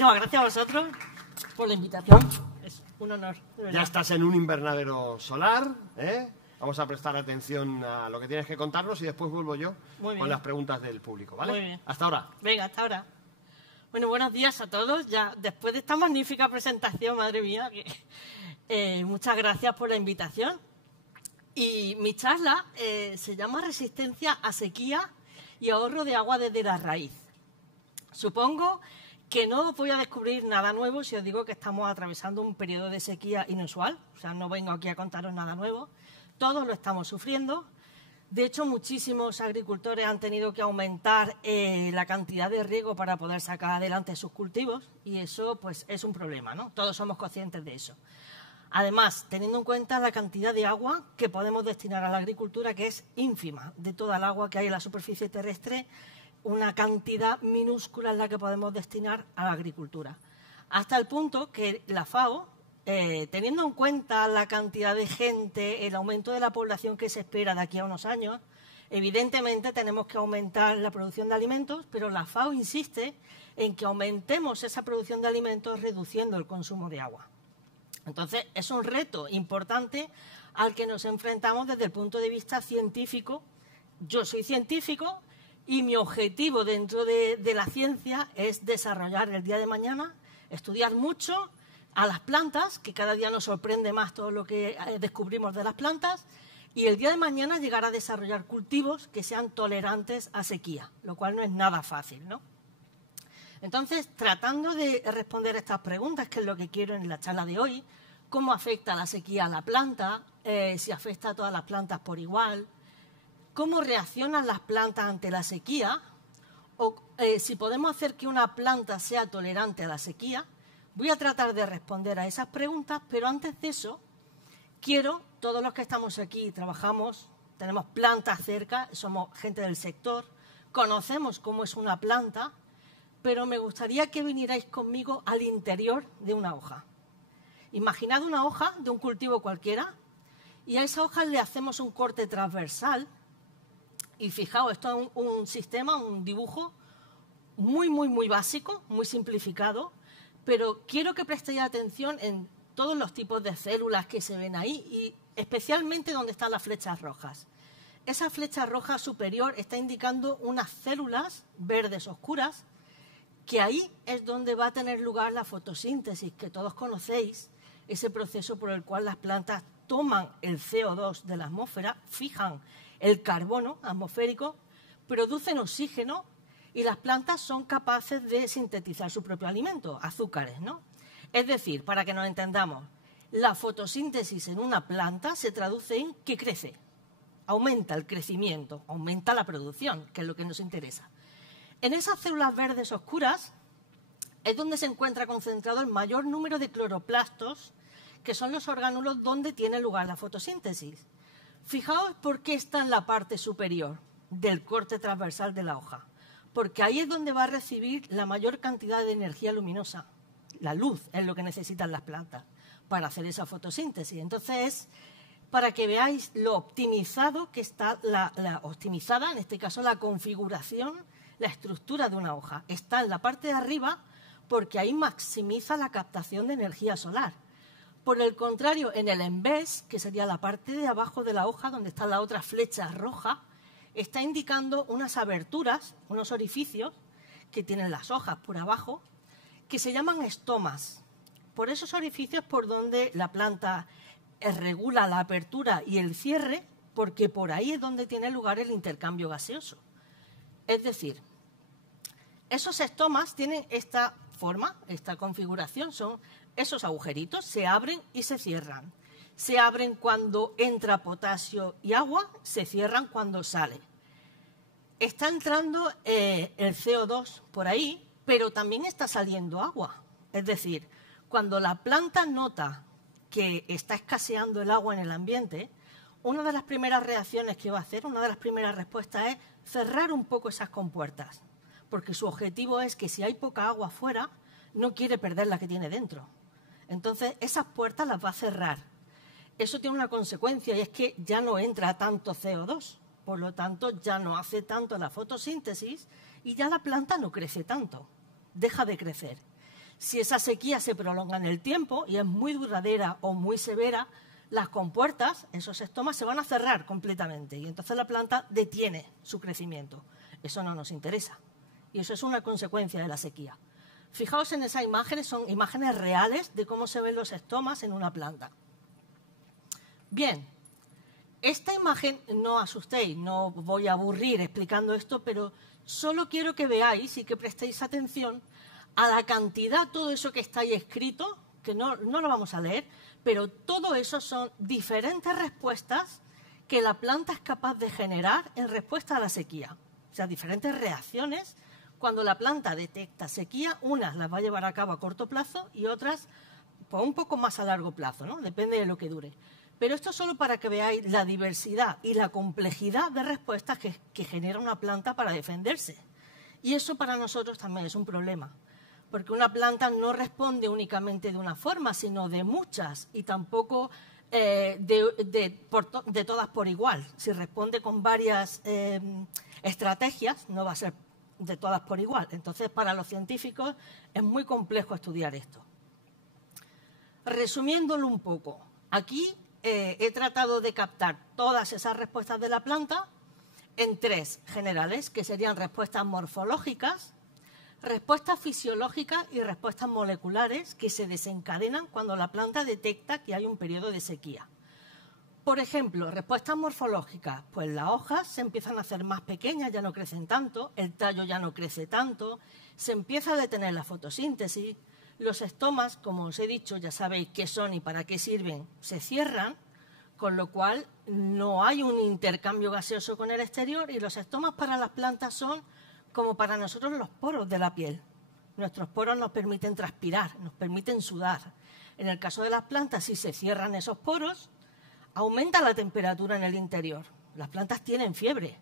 muchísimas gracias a vosotros por la invitación. Es un honor. Ya estás en un invernadero solar, ¿eh? Vamos a prestar atención a lo que tienes que contarnos y después vuelvo yo con las preguntas del público, ¿vale? Muy bien. Hasta ahora. Venga, hasta ahora. Bueno, buenos días a todos. Ya después de esta magnífica presentación, madre mía, muchas gracias por la invitación. Y mi charla se llama Resistencia a sequía y ahorro de agua desde la raíz. Supongo que no voy a descubrir nada nuevo si os digo que estamos atravesando un periodo de sequía inusual. O sea, no vengo aquí a contaros nada nuevo. Todos lo estamos sufriendo. De hecho, muchísimos agricultores han tenido que aumentar la cantidad de riego para poder sacar adelante sus cultivos y eso pues es un problema, ¿no? Todos somos conscientes de eso. Además, teniendo en cuenta la cantidad de agua que podemos destinar a la agricultura, que es ínfima, de toda el agua que hay en la superficie terrestre, una cantidad minúscula es la que podemos destinar a la agricultura. Hasta el punto que la FAO, teniendo en cuenta la cantidad de gente, el aumento de la población que se espera de aquí a unos años, evidentemente tenemos que aumentar la producción de alimentos, pero la FAO insiste en que aumentemos esa producción de alimentos reduciendo el consumo de agua. Entonces, es un reto importante al que nos enfrentamos desde el punto de vista científico. Yo soy científico y mi objetivo dentro de la ciencia es desarrollar el día de mañana, estudiar mucho a las plantas, que cada día nos sorprende más todo lo que descubrimos de las plantas, y el día de mañana llegar a desarrollar cultivos que sean tolerantes a sequía, lo cual no es nada fácil, ¿no? Entonces, tratando de responder estas preguntas, que es lo que quiero en la charla de hoy, cómo afecta la sequía a la planta, si afecta a todas las plantas por igual, cómo reaccionan las plantas ante la sequía, o si podemos hacer que una planta sea tolerante a la sequía. Voy a tratar de responder a esas preguntas, pero antes de eso, todos los que estamos aquí, trabajamos, tenemos plantas cerca, somos gente del sector, conocemos cómo es una planta, pero me gustaría que vinierais conmigo al interior de una hoja. Imaginad una hoja de un cultivo cualquiera y a esa hoja le hacemos un corte transversal y fijaos, esto es un sistema, un dibujo muy básico, muy simplificado, pero quiero que prestéis atención en todos los tipos de células que se ven ahí y especialmente donde están las flechas rojas. Esa flecha roja superior está indicando unas células verdes oscuras que ahí es donde va a tener lugar la fotosíntesis, que todos conocéis, ese proceso por el cual las plantas toman el CO2 de la atmósfera, fijan el carbono atmosférico, producen oxígeno y las plantas son capaces de sintetizar su propio alimento, azúcares, ¿no? Es decir, para que nos entendamos, la fotosíntesis en una planta se traduce en que crece, aumenta el crecimiento, aumenta la producción, que es lo que nos interesa. En esas células verdes oscuras es donde se encuentra concentrado el mayor número de cloroplastos, que son los orgánulos donde tiene lugar la fotosíntesis. Fijaos por qué está en la parte superior del corte transversal de la hoja, porque ahí es donde va a recibir la mayor cantidad de energía luminosa. La luz es lo que necesitan las plantas para hacer esa fotosíntesis. Entonces, para que veáis lo optimizado que está, optimizada, en este caso, la configuración, la estructura de una hoja. Está en la parte de arriba porque ahí maximiza la captación de energía solar. Por el contrario, en el envés, que sería la parte de abajo de la hoja, donde está la otra flecha roja, está indicando unas aberturas, unos orificios que tienen las hojas por abajo, que se llaman estomas. Por esos orificios por donde la planta regula la apertura y el cierre, porque por ahí es donde tiene lugar el intercambio gaseoso. Es decir, esos estomas tienen esta forma, esta configuración, son esos agujeritos, se abren y se cierran. Se abren cuando entra potasio y agua, se cierran cuando sale. Está entrando el CO2 por ahí, pero también está saliendo agua. Es decir, cuando la planta nota que está escaseando el agua en el ambiente, una de las primeras reacciones que va a hacer, una de las primeras respuestas es cerrar un poco esas compuertas, porque su objetivo es que si hay poca agua afuera, no quiere perder la que tiene dentro. Entonces, esas puertas las va a cerrar. Eso tiene una consecuencia y es que ya no entra tanto CO2, por lo tanto, ya no hace tanto la fotosíntesis y ya la planta no crece tanto, deja de crecer. Si esa sequía se prolonga en el tiempo y es muy duradera o muy severa, las compuertas, esos estomas, se van a cerrar completamente y entonces la planta detiene su crecimiento. Eso no nos interesa y eso es una consecuencia de la sequía. Fijaos en esas imágenes, son imágenes reales de cómo se ven los estomas en una planta. Bien, esta imagen, no asustéis, no voy a aburrir explicando esto, pero solo quiero que veáis y que prestéis atención a la cantidad, todo eso que está ahí escrito, que no lo vamos a leer, pero todo eso son diferentes respuestas que la planta es capaz de generar en respuesta a la sequía. O sea, diferentes reacciones. Cuando la planta detecta sequía, unas las va a llevar a cabo a corto plazo y otras pues, un poco más a largo plazo, ¿no? Depende de lo que dure. Pero esto solo para que veáis la diversidad y la complejidad de respuestas que genera una planta para defenderse. Y eso para nosotros también es un problema, porque una planta no responde únicamente de una forma, sino de muchas, y tampoco de todas por igual. Si responde con varias estrategias, no va a ser de todas por igual. Entonces, para los científicos es muy complejo estudiar esto. Resumiéndolo un poco, aquí he tratado de captar todas esas respuestas de la planta en tres generales, que serían respuestas morfológicas, respuestas fisiológicas y respuestas moleculares que se desencadenan cuando la planta detecta que hay un periodo de sequía. Por ejemplo, respuestas morfológicas, pues las hojas se empiezan a hacer más pequeñas, ya no crecen tanto, el tallo ya no crece tanto, se empieza a detener la fotosíntesis, los estomas, como os he dicho, ya sabéis qué son y para qué sirven, se cierran, con lo cual no hay un intercambio gaseoso con el exterior y los estomas para las plantas son como para nosotros los poros de la piel. Nuestros poros nos permiten transpirar, nos permiten sudar. En el caso de las plantas, si se cierran esos poros, aumenta la temperatura en el interior. Las plantas tienen fiebre,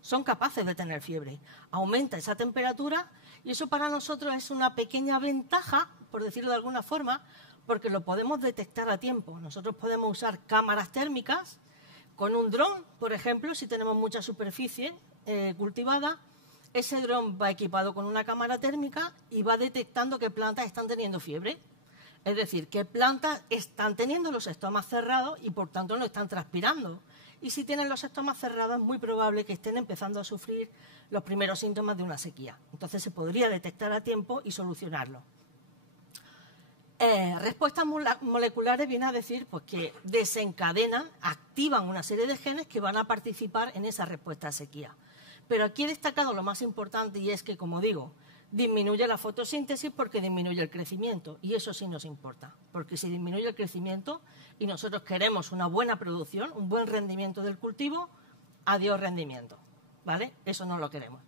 son capaces de tener fiebre. Aumenta esa temperatura y eso para nosotros es una pequeña ventaja, por decirlo de alguna forma, porque lo podemos detectar a tiempo. Nosotros podemos usar cámaras térmicas con un dron, por ejemplo, si tenemos mucha superficie cultivada. Ese dron va equipado con una cámara térmica y va detectando qué plantas están teniendo fiebre. Es decir, qué plantas están teniendo los estomas cerrados y por tanto no están transpirando. Y si tienen los estomas cerrados es muy probable que estén empezando a sufrir los primeros síntomas de una sequía. Entonces se podría detectar a tiempo y solucionarlo. Respuestas moleculares viene a decir pues, que desencadenan, activan una serie de genes que van a participar en esa respuesta a sequía. Pero aquí he destacado lo más importante y es que, como digo, disminuye la fotosíntesis porque disminuye el crecimiento y eso sí nos importa, porque si disminuye el crecimiento y nosotros queremos una buena producción, un buen rendimiento del cultivo, adiós rendimiento, ¿vale? Eso no lo queremos.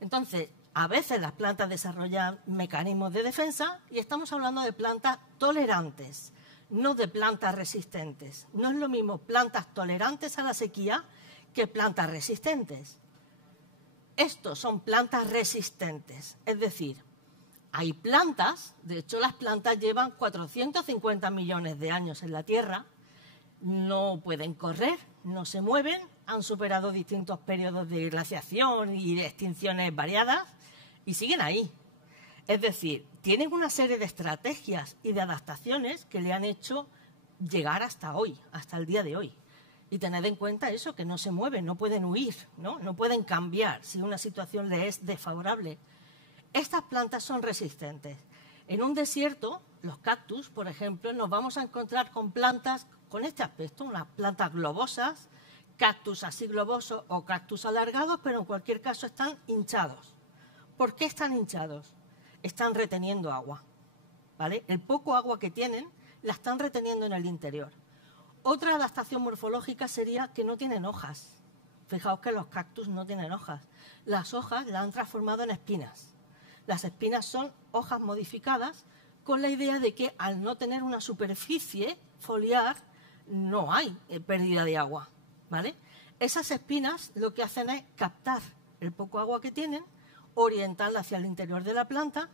Entonces, a veces las plantas desarrollan mecanismos de defensa y estamos hablando de plantas tolerantes, no de plantas resistentes. No es lo mismo plantas tolerantes a la sequía que plantas resistentes. Estos son plantas resistentes, es decir, hay plantas, de hecho las plantas llevan 450 millones de años en la Tierra, no pueden correr, no se mueven, han superado distintos periodos de glaciación y de extinciones variadas y siguen ahí. Es decir, tienen una serie de estrategias y de adaptaciones que le han hecho llegar hasta hoy, hasta el día de hoy. Y tened en cuenta eso, que no se mueven, no pueden huir, no pueden cambiar si una situación les es desfavorable. Estas plantas son resistentes. En un desierto, los cactus, por ejemplo, nos vamos a encontrar con plantas con este aspecto, unas plantas globosas, cactus así globosos o cactus alargados, pero en cualquier caso están hinchados. ¿Por qué están hinchados? Están reteniendo agua, ¿vale? El poco agua que tienen la están reteniendo en el interior. Otra adaptación morfológica sería que no tienen hojas. Fijaos que los cactus no tienen hojas. Las hojas las han transformado en espinas. Las espinas son hojas modificadas con la idea de que al no tener una superficie foliar no hay pérdida de agua, ¿vale? Esas espinas lo que hacen es captar el poco agua que tienen, orientarla hacia el interior de la planta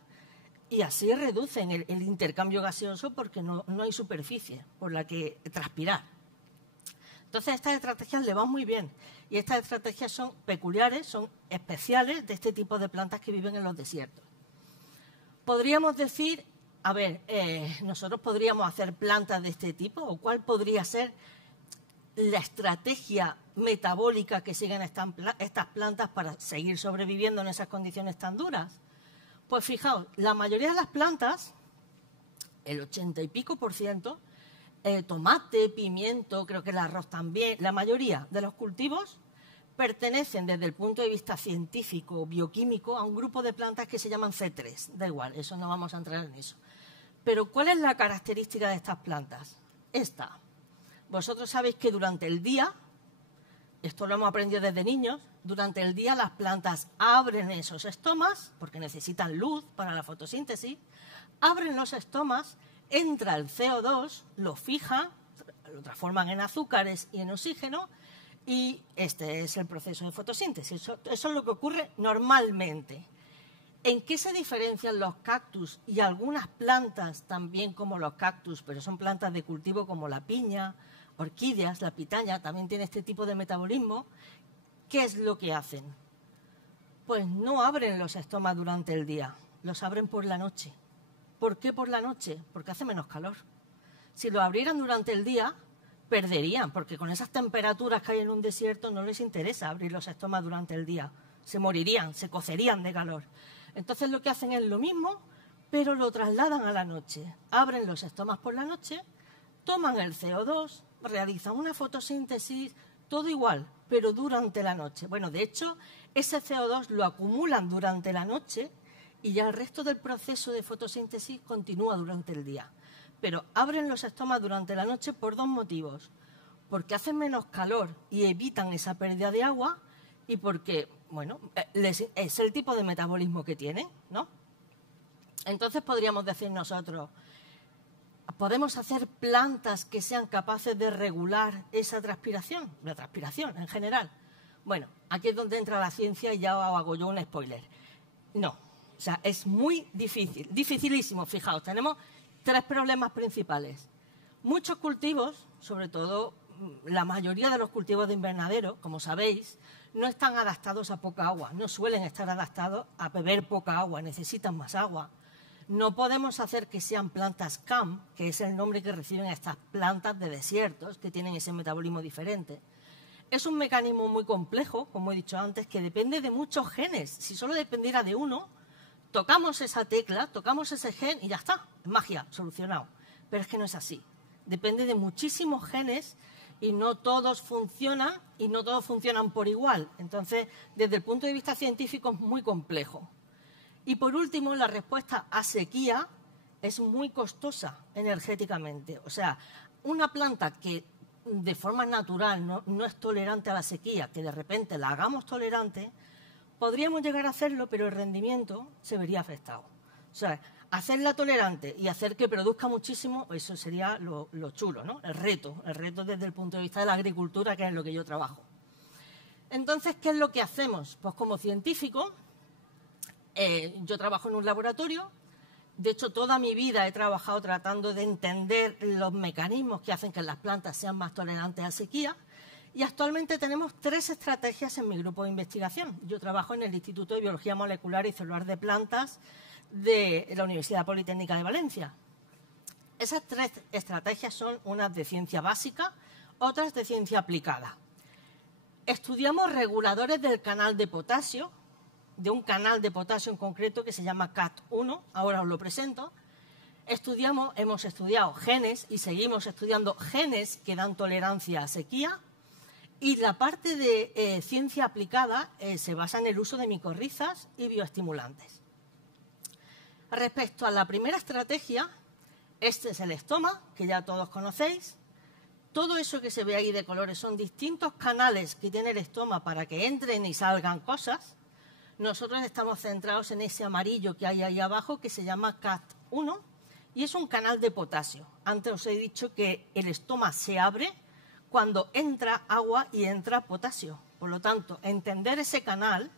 y así reducen el intercambio gaseoso porque no hay superficie por la que transpirar. Entonces, estas estrategias le van muy bien y estas estrategias son peculiares, son especiales de este tipo de plantas que viven en los desiertos. Podríamos decir a ver, nosotros podríamos hacer plantas de este tipo, o cuál podría ser la estrategia metabólica que siguen estas plantas para seguir sobreviviendo en esas condiciones tan duras. Pues fijaos, la mayoría de las plantas, el 80 y pico %, tomate, pimiento, creo que el arroz también, la mayoría de los cultivos pertenecen desde el punto de vista científico o bioquímico a un grupo de plantas que se llaman C3. Da igual, eso no vamos a entrar en eso. Pero ¿cuál es la característica de estas plantas? Esta. Vosotros sabéis que durante el día, esto lo hemos aprendido desde niños, durante el día las plantas abren esos estomas, porque necesitan luz para la fotosíntesis, abren los estomas, entra el CO2, lo fijan, lo transforman en azúcares y en oxígeno, y este es el proceso de fotosíntesis. Eso es lo que ocurre normalmente. ¿En qué se diferencian los cactus y algunas plantas también como los cactus, pero son plantas de cultivo como la piña, orquídeas, la pitaya, también tiene este tipo de metabolismo? ¿Qué es lo que hacen? Pues no abren los estomas durante el día, los abren por la noche. ¿Por qué por la noche? Porque hace menos calor. Si lo abrieran durante el día, perderían, porque con esas temperaturas que hay en un desierto no les interesa abrir los estomas durante el día. Se morirían, se cocerían de calor. Entonces lo que hacen es lo mismo, pero lo trasladan a la noche. Abren los estomas por la noche, toman el CO2, realizan una fotosíntesis, todo igual, pero durante la noche. Bueno, de hecho, ese CO2 lo acumulan durante la noche y ya el resto del proceso de fotosíntesis continúa durante el día. Pero abren los estomas durante la noche por dos motivos. Porque hacen menos calor y evitan esa pérdida de agua, y porque, bueno, es el tipo de metabolismo que tienen, ¿no? Entonces podríamos decir nosotros, ¿podemos hacer plantas que sean capaces de regular esa transpiración? La transpiración en general. Bueno, aquí es donde entra la ciencia y ya os hago yo un spoiler. No, o sea, es muy difícil, dificilísimo. Fijaos, tenemos 3 problemas principales. Muchos cultivos, sobre todo la mayoría de los cultivos de invernadero, como sabéis, no están adaptados a poca agua, no suelen estar adaptados a beber poca agua, necesitan más agua. No podemos hacer que sean plantas CAM, que es el nombre que reciben estas plantas de desiertos, que tienen ese metabolismo diferente. Es un mecanismo muy complejo, como he dicho antes, que depende de muchos genes. Si solo dependiera de uno, tocamos esa tecla, tocamos ese gen y ya está, magia, solucionado. Pero es que no es así. Depende de muchísimos genes y no todos funcionan y no todos funcionan por igual. Entonces, desde el punto de vista científico es muy complejo. Y por último, la respuesta a sequía es muy costosa energéticamente. O sea, una planta que de forma natural no es tolerante a la sequía, que de repente la hagamos tolerante, podríamos llegar a hacerlo, pero el rendimiento se vería afectado. O sea, hacerla tolerante y hacer que produzca muchísimo, eso sería lo chulo, ¿no? El reto desde el punto de vista de la agricultura, que es en lo que yo trabajo. Entonces, ¿qué es lo que hacemos? Pues como científico, yo trabajo en un laboratorio. De hecho, toda mi vida he trabajado tratando de entender los mecanismos que hacen que las plantas sean más tolerantes a sequía. Y actualmente tenemos 3 estrategias en mi grupo de investigación. Yo trabajo en el Instituto de Biología Molecular y Celular de Plantas de la Universidad Politécnica de Valencia. Esas 3 estrategias son unas de ciencia básica, otras de ciencia aplicada. Estudiamos reguladores del canal de potasio, de un canal de potasio en concreto que se llama CAT1, ahora os lo presento. Hemos estudiado genes y seguimos estudiando genes que dan tolerancia a sequía. Y la parte de ciencia aplicada se basa en el uso de micorrizas y bioestimulantes. Respecto a la primera estrategia, este es el estoma, que ya todos conocéis. Todo eso que se ve ahí de colores son distintos canales que tiene el estoma para que entren y salgan cosas. Nosotros estamos centrados en ese amarillo que hay ahí abajo, que se llama CAT1, y es un canal de potasio. Antes os he dicho que el estoma se abre cuando entra agua y entra potasio. Por lo tanto, entender ese canal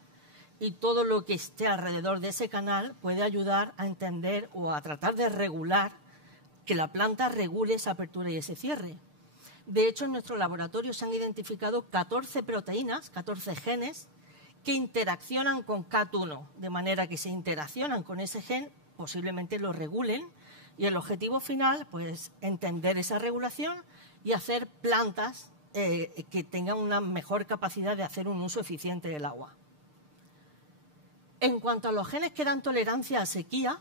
y todo lo que esté alrededor de ese canal puede ayudar a entender o a tratar de regular, que la planta regule esa apertura y ese cierre. De hecho, en nuestro laboratorio se han identificado 14 proteínas, 14 genes, que interaccionan con CAT1, de manera que se interaccionan con ese gen posiblemente lo regulen, y el objetivo final, pues, entender esa regulación y hacer plantas que tengan una mejor capacidad de hacer un uso eficiente del agua. En cuanto a los genes que dan tolerancia a sequía,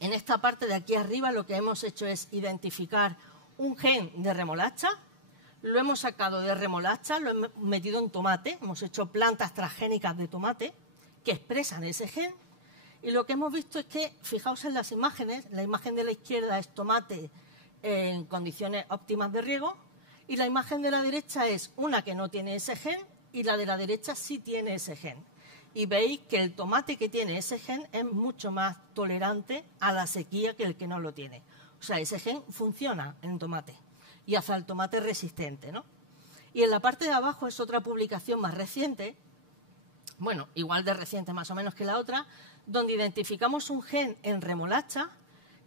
en esta parte de aquí arriba lo que hemos hecho es identificar un gen de remolacha, lo hemos sacado de remolacha, lo hemos metido en tomate, hemos hecho plantas transgénicas de tomate que expresan ese gen, y lo que hemos visto es que, fijaos en las imágenes, la imagen de la izquierda es tomate en condiciones óptimas de riego, y la imagen de la derecha es una que no tiene ese gen y la de la derecha sí tiene ese gen. Y veis que el tomate que tiene ese gen es mucho más tolerante a la sequía que el que no lo tiene. O sea, ese gen funciona en el tomate y hace al tomate resistente, ¿no? Y en la parte de abajo es otra publicación más reciente, bueno, igual de reciente más o menos que la otra, donde identificamos un gen en remolacha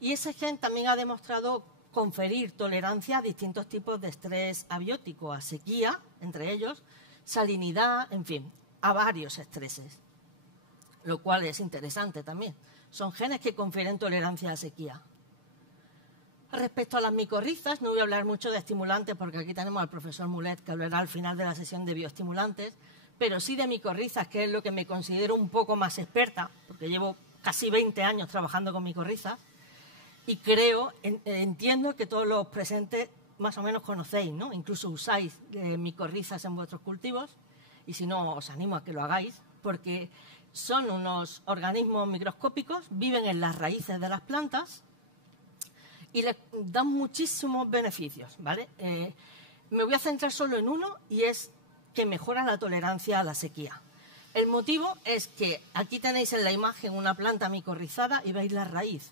y ese gen también ha demostrado conferir tolerancia a distintos tipos de estrés abiótico, a sequía, entre ellos, salinidad, en fin, a varios estreses, lo cual es interesante también. Son genes que confieren tolerancia a sequía. Respecto a las micorrizas, no voy a hablar mucho de estimulantes porque aquí tenemos al profesor Mulet que hablará al final de la sesión de bioestimulantes, pero sí de micorrizas, que es lo que me considero un poco más experta, porque llevo casi 20 años trabajando con micorrizas y creo, entiendo que todos los presentes más o menos conocéis, ¿no? Incluso usáis micorrizas en vuestros cultivos, y si no, os animo a que lo hagáis, porque son unos organismos microscópicos, viven en las raíces de las plantas y les dan muchísimos beneficios, ¿vale? Me voy a centrar solo en uno, y es que mejoran la tolerancia a la sequía. El motivo es que aquí tenéis en la imagen una planta micorrizada y veis la raíz.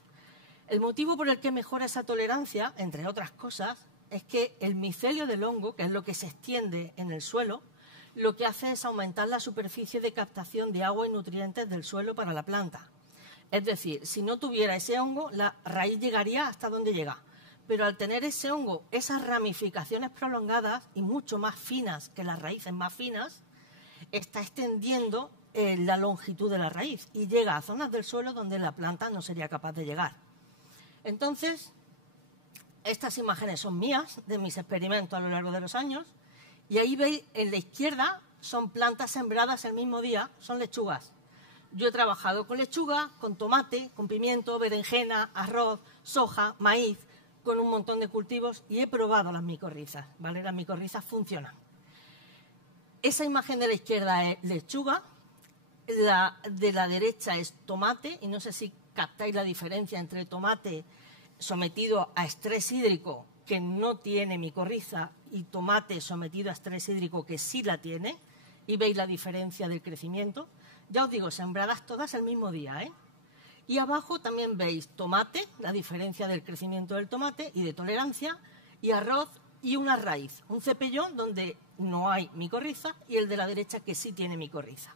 El motivo por el que mejora esa tolerancia, entre otras cosas, es que el micelio del hongo, que es lo que se extiende en el suelo, lo que hace es aumentar la superficie de captación de agua y nutrientes del suelo para la planta. Es decir, si no tuviera ese hongo, la raíz llegaría hasta donde llega. Pero al tener ese hongo, esas ramificaciones prolongadas y mucho más finas que las raíces más finas, está extendiendo la longitud de la raíz y llega a zonas del suelo donde la planta no sería capaz de llegar. Entonces, estas imágenes son mías, de mis experimentos a lo largo de los años, y ahí veis, en la izquierda, son plantas sembradas el mismo día, son lechugas. Yo he trabajado con lechuga, con tomate, con pimiento, berenjena, arroz, soja, maíz, con un montón de cultivos, y he probado las micorrizas, ¿vale? Las micorrizas funcionan. Esa imagen de la izquierda es lechuga, la de la derecha es tomate, y no sé si captáis la diferencia entre tomate sometido a estrés hídrico que no tiene micorriza y tomate sometido a estrés hídrico que sí la tiene, y veis la diferencia del crecimiento. Ya os digo, sembradas todas el mismo día, ¿eh? Y abajo también veis tomate, la diferencia del crecimiento del tomate y de tolerancia, y arroz y una raíz, un cepellón donde no hay micorriza y el de la derecha que sí tiene micorriza.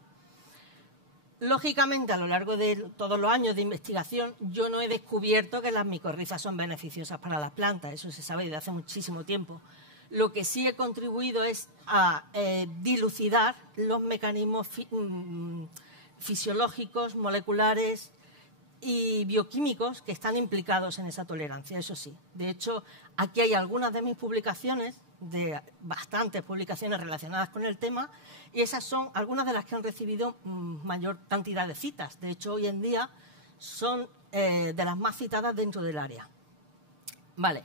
Lógicamente, a lo largo de todos los años de investigación, yo no he descubierto que las micorrizas son beneficiosas para las plantas, eso se sabe desde hace muchísimo tiempo. Lo que sí he contribuido es a dilucidar los mecanismos fisiológicos, moleculares y bioquímicos que están implicados en esa tolerancia, eso sí. De hecho, aquí hay algunas de mis publicaciones, de bastantes publicaciones relacionadas con el tema, y esas son algunas de las que han recibido mayor cantidad de citas. De hecho, hoy en día son de las más citadas dentro del área. Vale.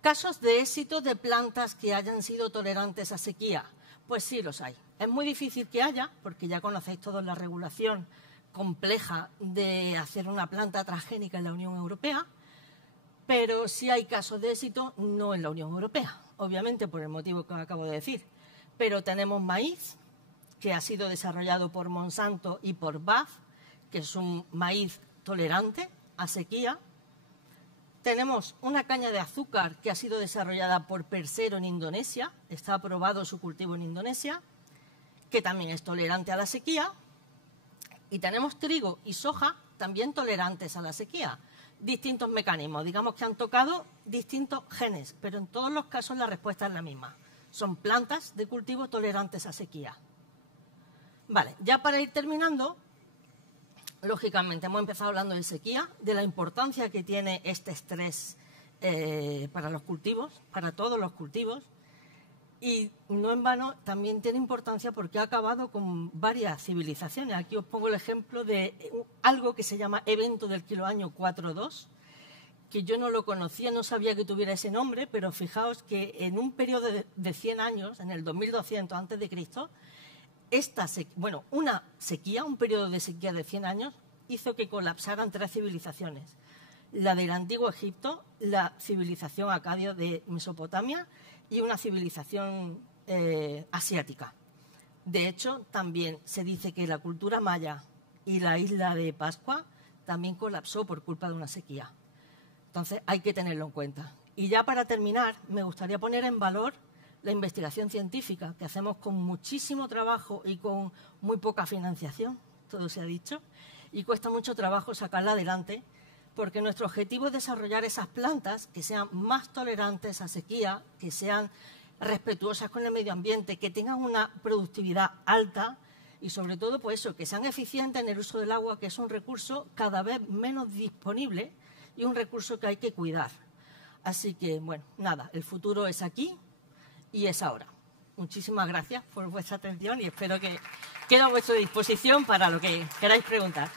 Casos de éxito de plantas que hayan sido tolerantes a sequía. Pues sí los hay. Es muy difícil que haya, porque ya conocéis todos la regulación compleja de hacer una planta transgénica en la Unión Europea, pero sí hay casos de éxito, no en la Unión Europea, obviamente por el motivo que acabo de decir. Pero tenemos maíz, que ha sido desarrollado por Monsanto y por BASF, que es un maíz tolerante a sequía. Tenemos una caña de azúcar que ha sido desarrollada por Persero en Indonesia, está aprobado su cultivo en Indonesia, que también es tolerante a la sequía. Y tenemos trigo y soja también tolerantes a la sequía. Distintos mecanismos, digamos que han tocado distintos genes, pero en todos los casos la respuesta es la misma. Son plantas de cultivo tolerantes a sequía. Vale, ya para ir terminando, lógicamente, hemos empezado hablando de sequía, de la importancia que tiene este estrés para los cultivos, para todos los cultivos, y no en vano también tiene importancia porque ha acabado con varias civilizaciones. Aquí os pongo el ejemplo de algo que se llama Evento del Kiloaño 4.2, que yo no lo conocía, no sabía que tuviera ese nombre, pero fijaos que en un periodo de 100 años, en el 2200 a.C., una sequía, un periodo de sequía de 100 años, hizo que colapsaran 3 civilizaciones. La del Antiguo Egipto, la civilización acadia de Mesopotamia y una civilización asiática. De hecho, también se dice que la cultura maya y la isla de Pascua también colapsó por culpa de una sequía. Entonces, hay que tenerlo en cuenta. Y ya para terminar, me gustaría poner en valor la investigación científica, que hacemos con muchísimo trabajo y con muy poca financiación, todo se ha dicho, y cuesta mucho trabajo sacarla adelante, porque nuestro objetivo es desarrollar esas plantas que sean más tolerantes a sequía, que sean respetuosas con el medio ambiente, que tengan una productividad alta y, sobre todo, pues eso, que sean eficientes en el uso del agua, que es un recurso cada vez menos disponible y un recurso que hay que cuidar. Así que, bueno, nada, el futuro es aquí y es ahora. Muchísimas gracias por vuestra atención y espero que quede a vuestra disposición para lo que queráis preguntar.